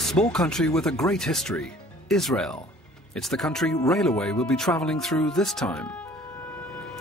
A small country with a great history, Israel. It's the country railway will be travelling through this time.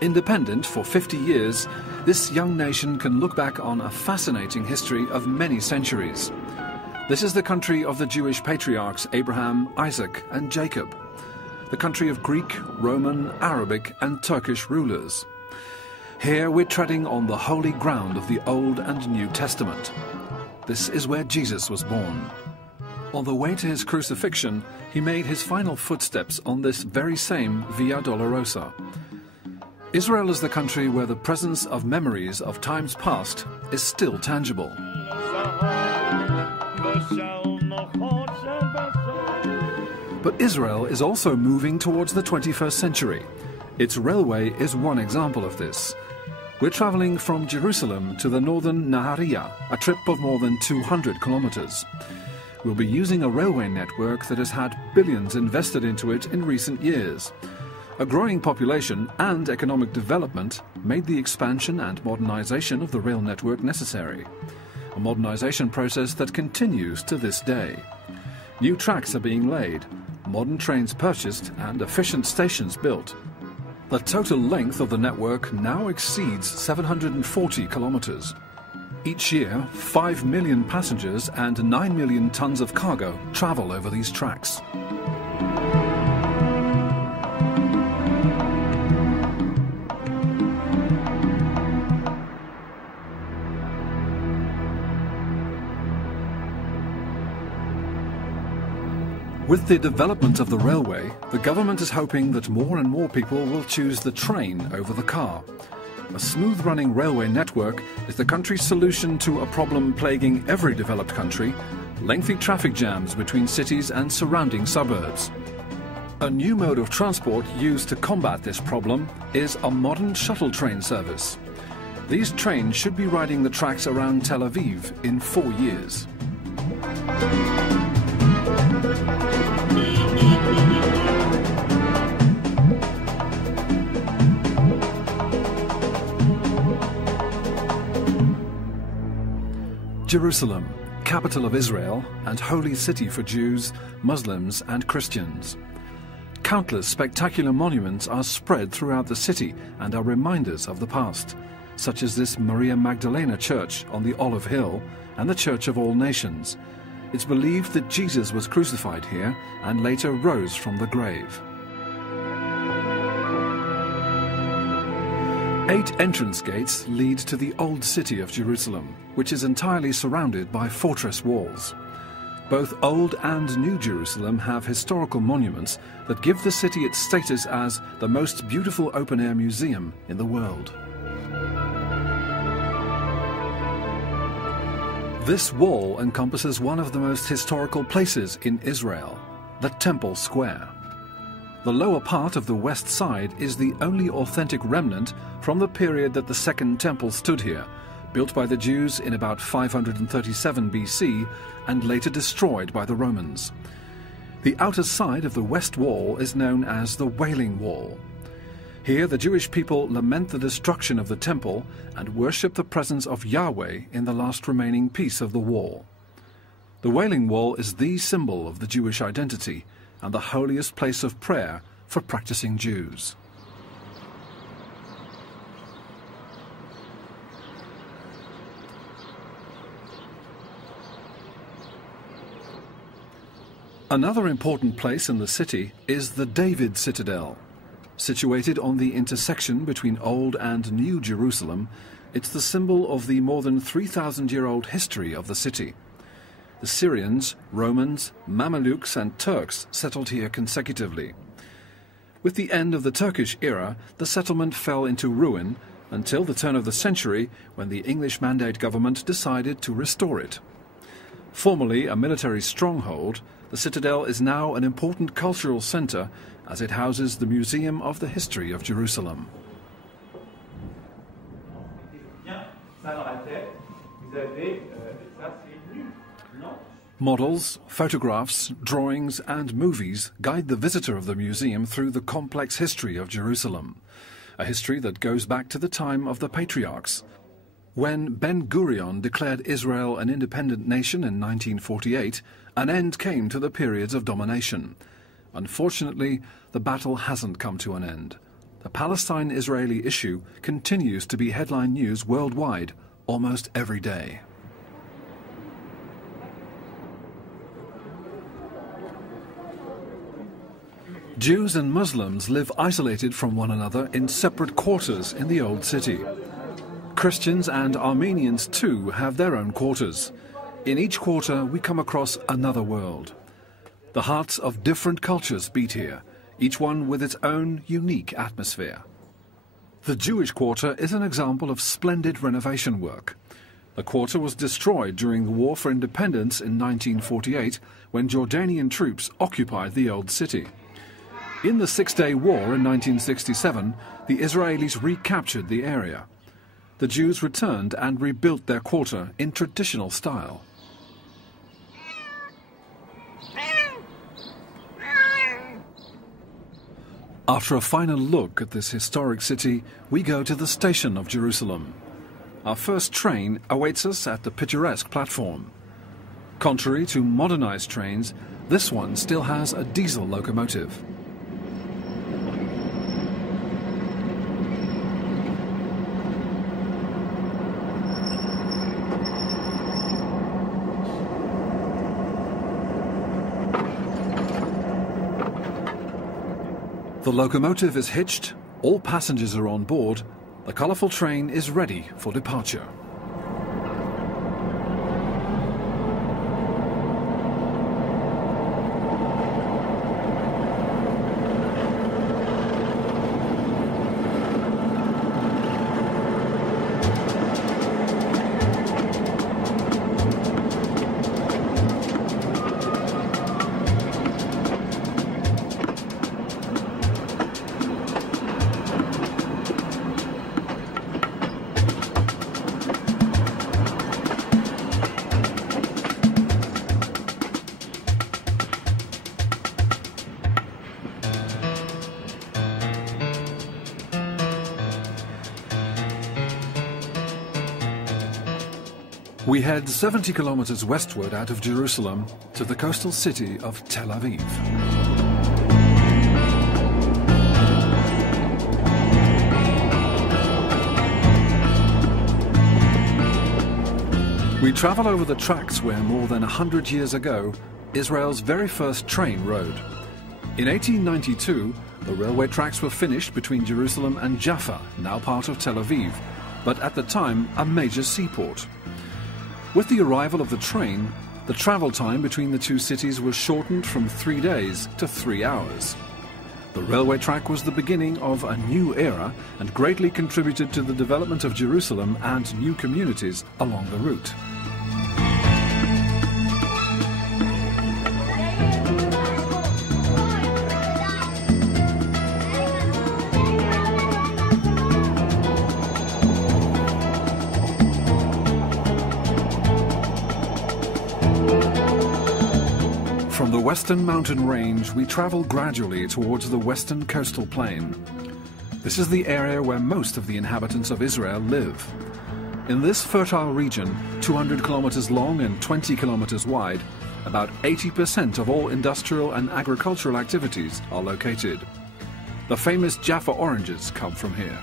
Independent for 50 years, this young nation can look back on a fascinating history of many centuries. This is the country of the Jewish patriarchs Abraham, Isaac and Jacob. The country of Greek, Roman, Arabic and Turkish rulers. Here we're treading on the holy ground of the Old and New Testament. This is where Jesus was born. On the way to his crucifixion, he made his final footsteps on this very same Via Dolorosa. Israel is the country where the presence of memories of times past is still tangible. But Israel is also moving towards the 21st century. Its railway is one example of this. We're traveling from Jerusalem to the northern Nahariya, a trip of more than 200 kilometers. We'll be using a railway network that has had billions invested into it in recent years. A growing population and economic development made the expansion and modernization of the rail network necessary. A modernization process that continues to this day. New tracks are being laid, modern trains purchased and efficient stations built. The total length of the network now exceeds 740 kilometers. Each year, 5 million passengers and 9 million tons of cargo travel over these tracks. With the development of the railway, the government is hoping that more and more people will choose the train over the car. A smooth-running railway network is the country's solution to a problem plaguing every developed country: lengthy traffic jams between cities and surrounding suburbs. A new mode of transport used to combat this problem is a modern shuttle train service. These trains should be riding the tracks around Tel Aviv in 4 years. Jerusalem, capital of Israel and holy city for Jews, Muslims and Christians. Countless spectacular monuments are spread throughout the city and are reminders of the past, such as this Maria Magdalena church on the Olive Hill and the Church of All Nations. It's believed that Jesus was crucified here and later rose from the grave. 8 entrance gates lead to the Old City of Jerusalem, which is entirely surrounded by fortress walls. Both Old and New Jerusalem have historical monuments that give the city its status as the most beautiful open-air museum in the world. This wall encompasses one of the most historical places in Israel, the Temple Square. The lower part of the west side is the only authentic remnant from the period that the Second Temple stood here, built by the Jews in about 537 BC and later destroyed by the Romans. The outer side of the west wall is known as the Wailing Wall. Here the Jewish people lament the destruction of the temple and worship the presence of Yahweh in the last remaining piece of the wall. The Wailing Wall is the symbol of the Jewish identity and the holiest place of prayer for practicing Jews. Another important place in the city is the David Citadel. Situated on the intersection between Old and New Jerusalem, it's the symbol of the more than 3,000-year-old history of the city. The Syrians, Romans, Mamelukes and Turks settled here consecutively. With the end of the Turkish era, the settlement fell into ruin until the turn of the century, when the English Mandate government decided to restore it. Formerly a military stronghold, the citadel is now an important cultural centre as it houses the Museum of the History of Jerusalem. Models, photographs, drawings and movies guide the visitor of the museum through the complex history of Jerusalem, a history that goes back to the time of the patriarchs. When Ben-Gurion declared Israel an independent nation in 1948, an end came to the periods of domination. Unfortunately, the battle hasn't come to an end. The Palestine-Israeli issue continues to be headline news worldwide almost every day. Jews and Muslims live isolated from one another in separate quarters in the old city. Christians and Armenians too have their own quarters. In each quarter we come across another world. The hearts of different cultures beat here, each one with its own unique atmosphere. The Jewish quarter is an example of splendid renovation work. The quarter was destroyed during the War for Independence in 1948 when Jordanian troops occupied the old city. In the Six-Day War in 1967, the Israelis recaptured the area. The Jews returned and rebuilt their quarter in traditional style. After a final look at this historic city, we go to the station of Jerusalem. Our first train awaits us at the picturesque platform. Contrary to modernized trains, this one still has a diesel locomotive. The locomotive is hitched, all passengers are on board, the colourful train is ready for departure. We head 70 kilometers westward out of Jerusalem to the coastal city of Tel Aviv. We travel over the tracks where more than 100 years ago, Israel's very first train rode. In 1892, the railway tracks were finished between Jerusalem and Jaffa, now part of Tel Aviv, but at the time a major seaport. With the arrival of the train, the travel time between the two cities was shortened from 3 days to 3 hours. The railway track was the beginning of a new era and greatly contributed to the development of Jerusalem and new communities along the route. From the western mountain range, we travel gradually towards the western coastal plain. This is the area where most of the inhabitants of Israel live. In this fertile region, 200 kilometers long and 20 kilometers wide, about 80% of all industrial and agricultural activities are located. The famous Jaffa oranges come from here.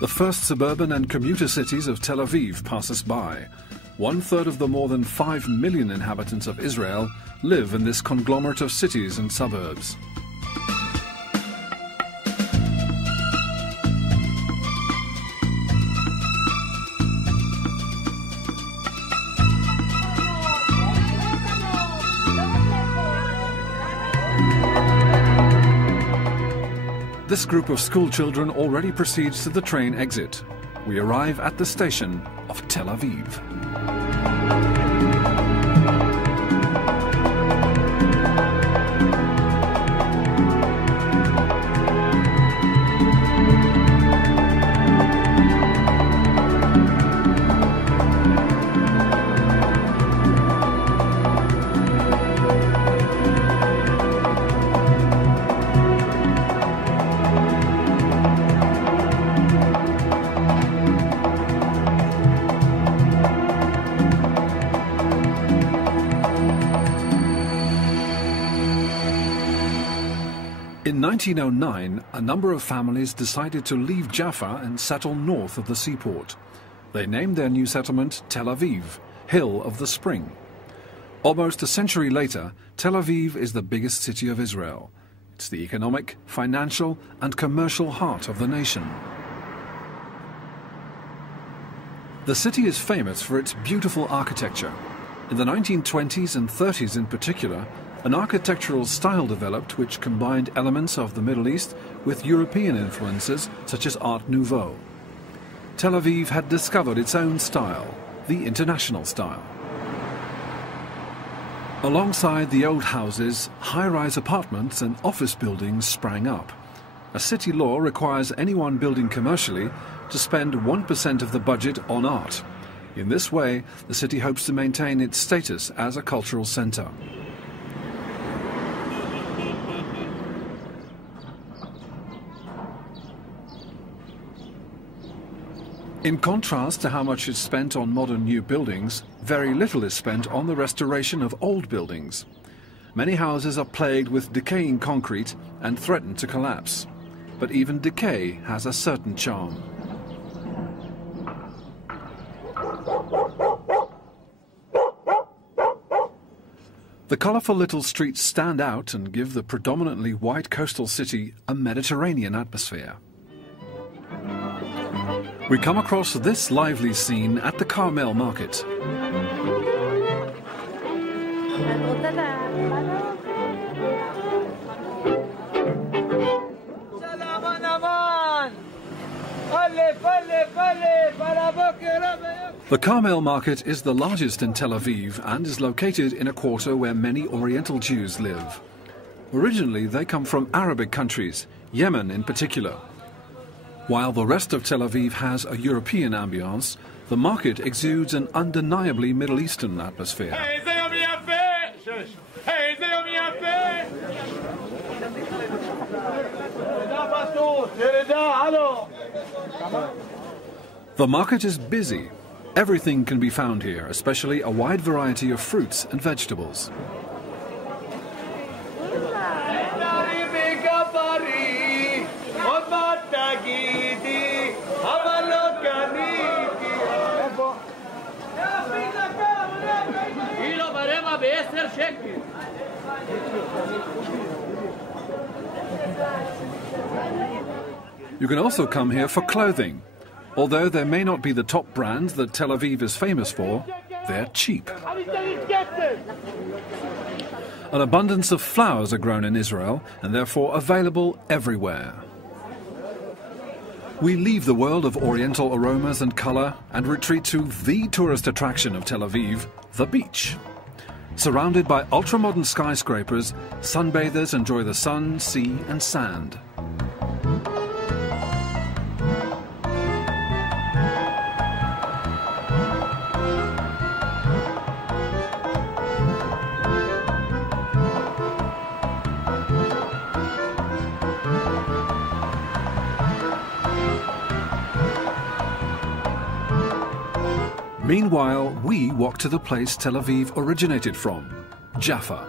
The first suburban and commuter cities of Tel Aviv pass us by. 1/3 of the more than 5 million inhabitants of Israel live in this conglomerate of cities and suburbs. This group of school children already proceeds to the train exit. We arrive at the station of Tel Aviv. 1909, a number of families decided to leave Jaffa and settle north of the seaport. They named their new settlement Tel Aviv, Hill of the Spring. Almost a century later, Tel Aviv is the biggest city of Israel. It's the economic, financial, and commercial heart of the nation. The city is famous for its beautiful architecture. In the 1920s and 30s in particular, an architectural style developed which combined elements of the Middle East with European influences such as Art Nouveau. Tel Aviv had discovered its own style, the international style. Alongside the old houses, high-rise apartments and office buildings sprang up. A city law requires anyone building commercially to spend 1% of the budget on art. In this way, the city hopes to maintain its status as a cultural centre. In contrast to how much is spent on modern new buildings, very little is spent on the restoration of old buildings. Many houses are plagued with decaying concrete and threaten to collapse. But even decay has a certain charm. The colourful little streets stand out and give the predominantly white coastal city a Mediterranean atmosphere. We come across this lively scene at the Carmel market. The Carmel market is the largest in Tel Aviv and is located in a quarter where many Oriental Jews live. Originally, they come from Arabic countries, Yemen in particular. While the rest of Tel Aviv has a European ambience, the market exudes an undeniably Middle Eastern atmosphere. The market is busy. Everything can be found here, especially a wide variety of fruits and vegetables. You can also come here for clothing. Although there may not be the top brands that Tel Aviv is famous for, they're cheap. An abundance of flowers are grown in Israel and therefore available everywhere. We leave the world of oriental aromas and colour and retreat to the tourist attraction of Tel Aviv, the beach. Surrounded by ultra-modern skyscrapers, sunbathers enjoy the sun, sea and sand. Meanwhile, we walk to the place Tel Aviv originated from, Jaffa.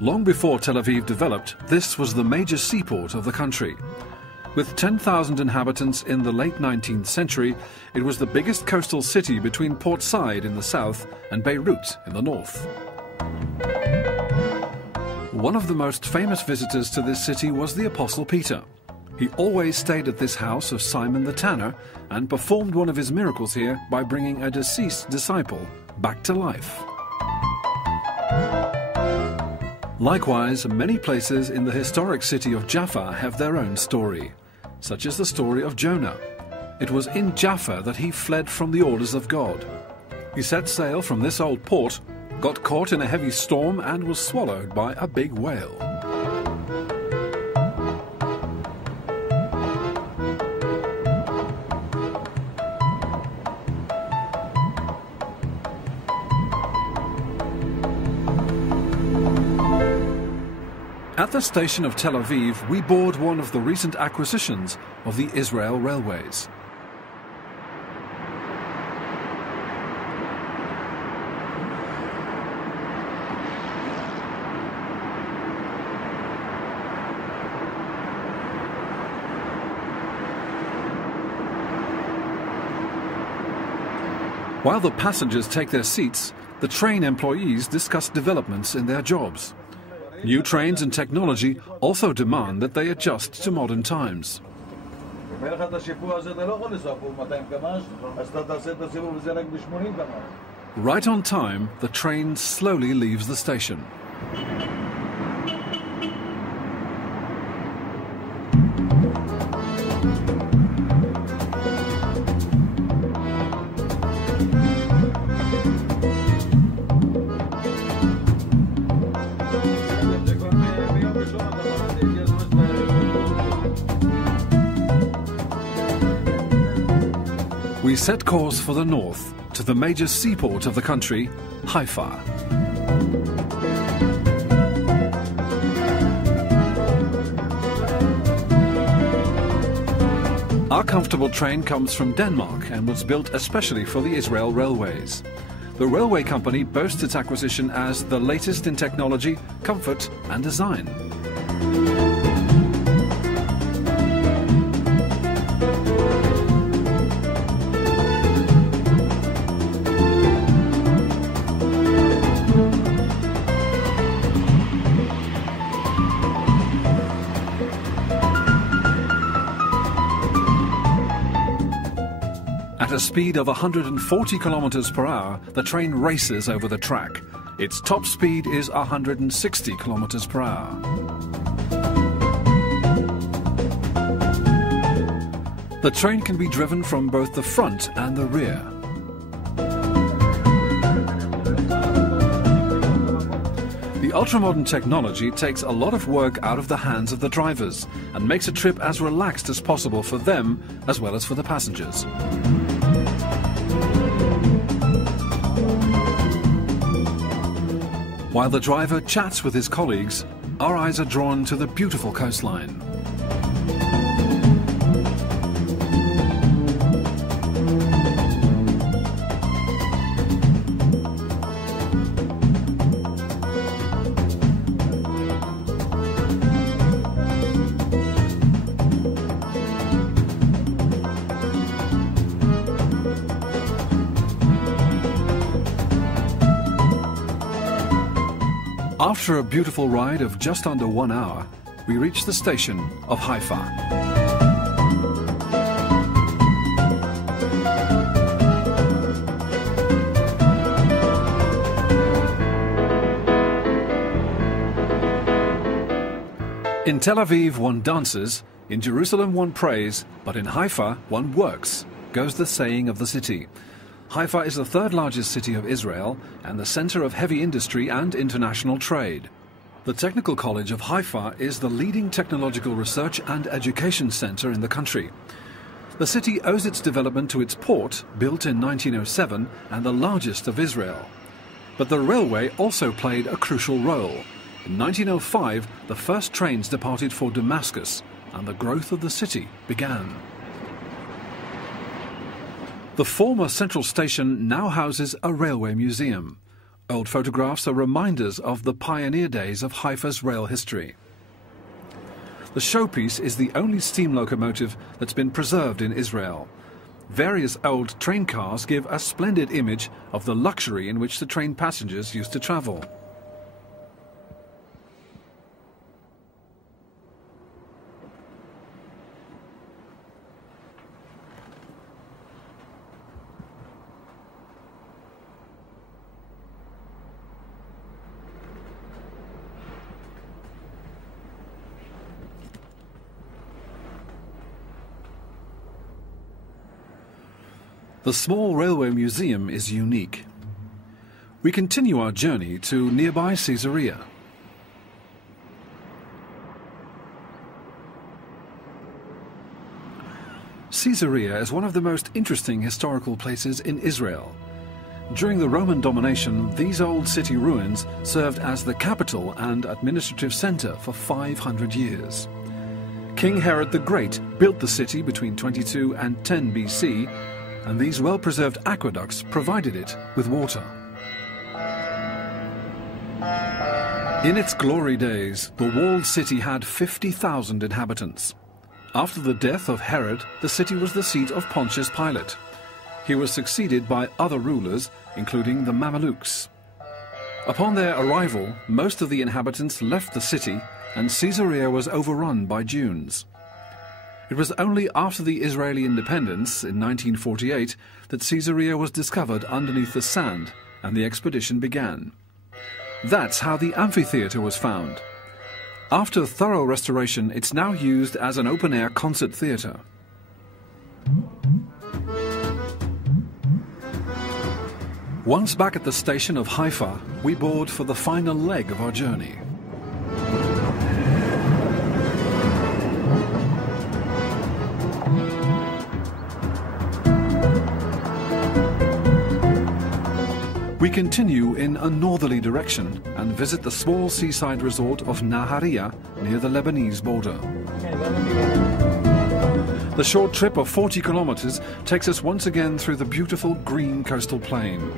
Long before Tel Aviv developed, this was the major seaport of the country. With 10,000 inhabitants in the late 19th century, it was the biggest coastal city between Port Said in the south and Beirut in the north. One of the most famous visitors to this city was the Apostle Peter. He always stayed at this house of Simon the Tanner and performed one of his miracles here by bringing a deceased disciple back to life. Likewise, many places in the historic city of Jaffa have their own story, such as the story of Jonah. It was in Jaffa that he fled from the orders of God. He set sail from this old port, got caught in a heavy storm and was swallowed by a big whale. At the station of Tel Aviv, we board one of the recent acquisitions of the Israel Railways. While the passengers take their seats, the train employees discuss developments in their jobs. New trains and technology also demand that they adjust to modern times. Right on time, the train slowly leaves the station. We set course for the north, to the major seaport of the country, Haifa. Our comfortable train comes from Denmark and was built especially for the Israel Railways. The railway company boasts its acquisition as the latest in technology, comfort and design. At a speed of 140 kilometers per hour, the train races over the track. Its top speed is 160 kilometers per hour. The train can be driven from both the front and the rear. The ultramodern technology takes a lot of work out of the hands of the drivers and makes a trip as relaxed as possible for them as well as for the passengers. While the driver chats with his colleagues, our eyes are drawn to the beautiful coastline. After a beautiful ride of just under 1 hour, we reach the station of Haifa. In Tel Aviv one dances, in Jerusalem one prays, but in Haifa one works, goes the saying of the city. Haifa is the third largest city of Israel and the center of heavy industry and international trade. The Technical College of Haifa is the leading technological research and education center in the country. The city owes its development to its port, built in 1907 and the largest of Israel. But the railway also played a crucial role. In 1905, the first trains departed for Damascus and the growth of the city began. The former central station now houses a railway museum. Old photographs are reminders of the pioneer days of Haifa's rail history. The showpiece is the only steam locomotive that's been preserved in Israel. Various old train cars give a splendid image of the luxury in which the train passengers used to travel. The small railway museum is unique. We continue our journey to nearby Caesarea. Caesarea is one of the most interesting historical places in Israel. During the Roman domination, these old city ruins served as the capital and administrative center for 500 years. King Herod the Great built the city between 22 and 10 BC, and these well-preserved aqueducts provided it with water. In its glory days, the walled city had 50,000 inhabitants. After the death of Herod, the city was the seat of Pontius Pilate. he was succeeded by other rulers, including the Mamelukes. Upon their arrival, most of the inhabitants left the city and Caesarea was overrun by dunes. It was only after the Israeli independence in 1948 that Caesarea was discovered underneath the sand and the expedition began. That's how the amphitheatre was found. After thorough restoration, it's now used as an open-air concert theatre. Once back at the station of Haifa, we board for the final leg of our journey. We continue in a northerly direction and visit the small seaside resort of Nahariya near the Lebanese border. The short trip of 40 kilometers takes us once again through the beautiful green coastal plain.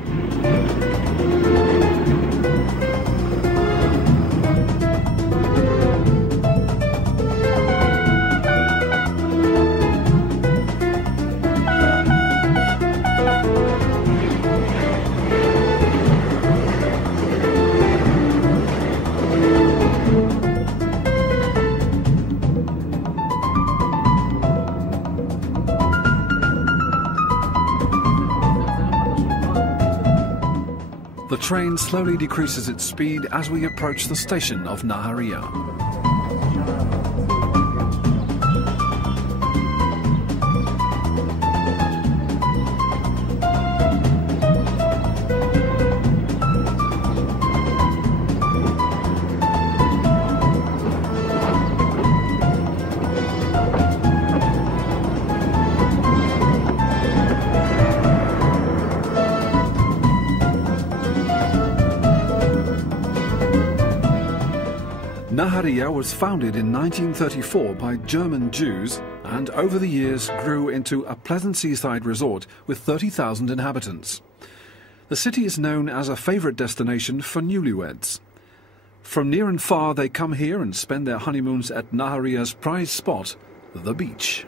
The train slowly decreases its speed as we approach the station of Nahariya. Nahariya was founded in 1934 by German Jews and over the years grew into a pleasant seaside resort with 30,000 inhabitants. The city is known as a favourite destination for newlyweds. From near and far they come here and spend their honeymoons at Nahariya's prized spot, the beach.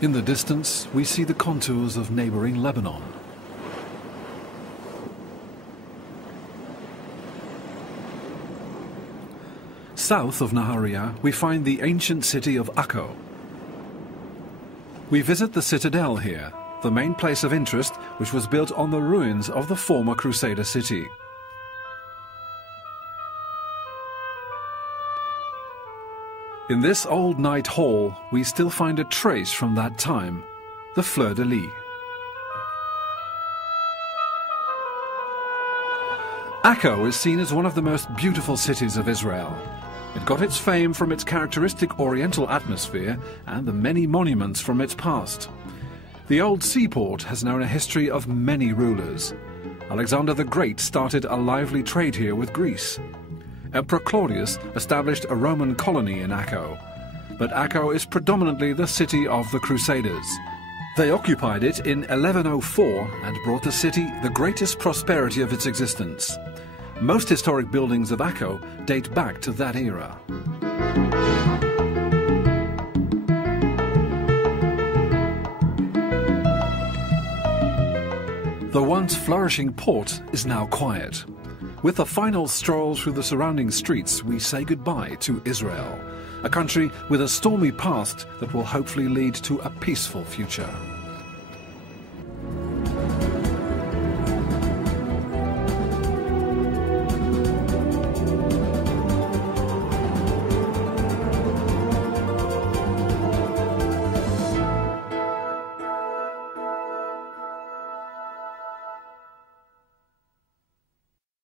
In the distance we see the contours of neighbouring Lebanon. South of Nahariya, we find the ancient city of Akko. We visit the citadel here, the main place of interest, which was built on the ruins of the former Crusader city. In this old Knight Hall, we still find a trace from that time, the fleur-de-lis. Akko is seen as one of the most beautiful cities of Israel. It got its fame from its characteristic oriental atmosphere and the many monuments from its past. The old seaport has known a history of many rulers. Alexander the Great started a lively trade here with Greece. Emperor Claudius established a Roman colony in Akko. But Akko is predominantly the city of the Crusaders. They occupied it in 1104 and brought the city the greatest prosperity of its existence. Most historic buildings of Akko date back to that era. The once flourishing port is now quiet. With a final stroll through the surrounding streets, we say goodbye to Israel, a country with a stormy past that will hopefully lead to a peaceful future.